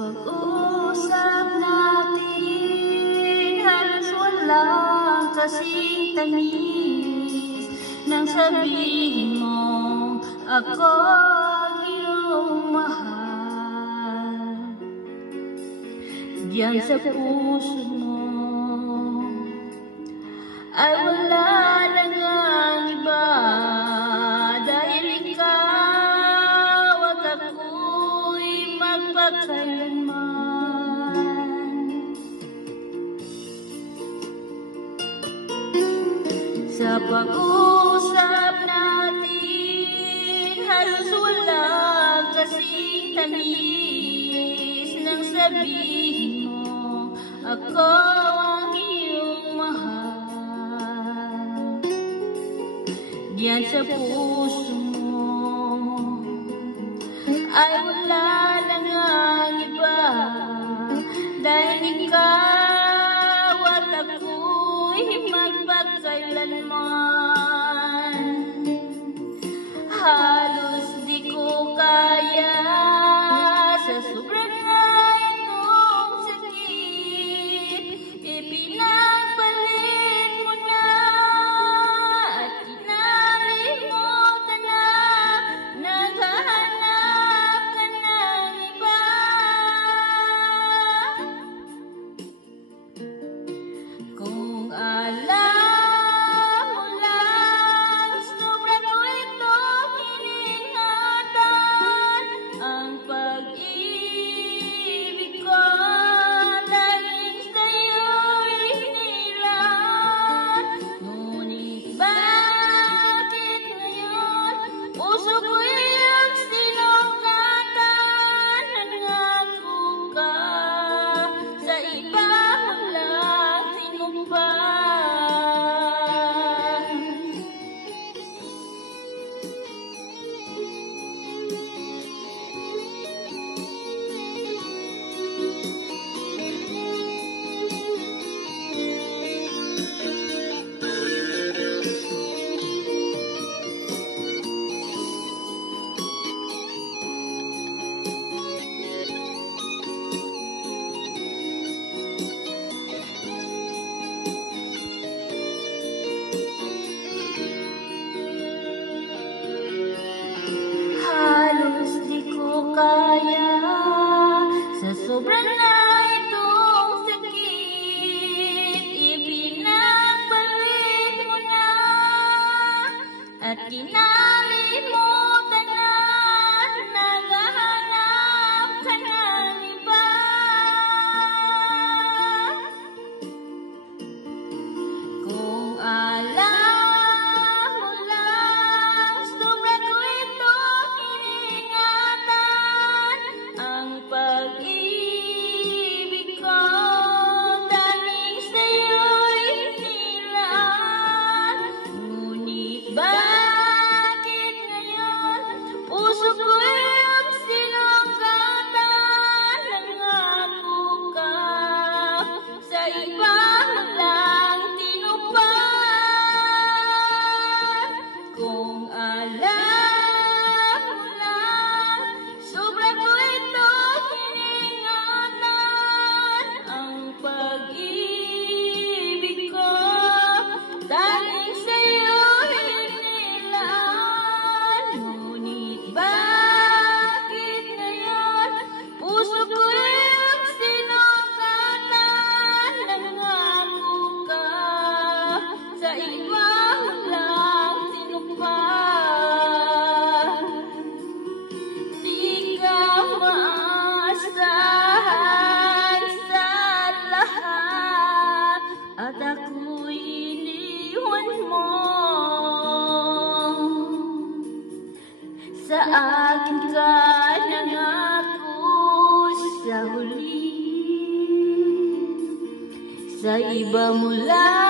pag-uusap natin, halos walang kasing tamis nang sabihin mo ako ang iyong mahal. Diyan sa puso mo ay wala na ngang iba, dahil ikaw at ako'y magpakailanman. Sa pag-usap natin, halos walang kasing tamis nang sabihin mo ako ang iyong mahal. Diyan sa puso mo ay wala na ngang iba, dahil ikaw at ako'y magpakailanman. Halos di ko kaya sa sobrang na itong sakit, ipinagpalit mo na at kinalimutan na, naghahanap ka ng iba. Kung alam mo lang, sobra ko itong iningatan, ang pag-ibig ko tanging sa'yo'y hinilan. Ngunit bakit ngayon puso ko'y ang sinugatan? Nangako ka sa iba mo lang tinupad. Halos di ko kaya sa sobrang na itong sakit, ipinagbalik mo na at kinalimutan na, naghahanap ka ng iba. Kung alam mo lang, sobra ko itong iningatan, ang pag-ibig ko tanging sa'yo'y hinilan. Ngunit bakit ngayon puso ko'y ang sinugatan? Nangako ka sa iba mo lang tinupad. Kung alam mo lang, sobra ko itong iningatan, ang pag-ibig ko tanging sa'yo'y hinilan. Ngunit bakit ngayon puso ko'y ang sinugatan? Nangako ka sa iba mo lang tinupad. Di ka maasahan sa lahat at ako'y iniwan mo. Sa akin ka nangako sa huli, sa iba mo lang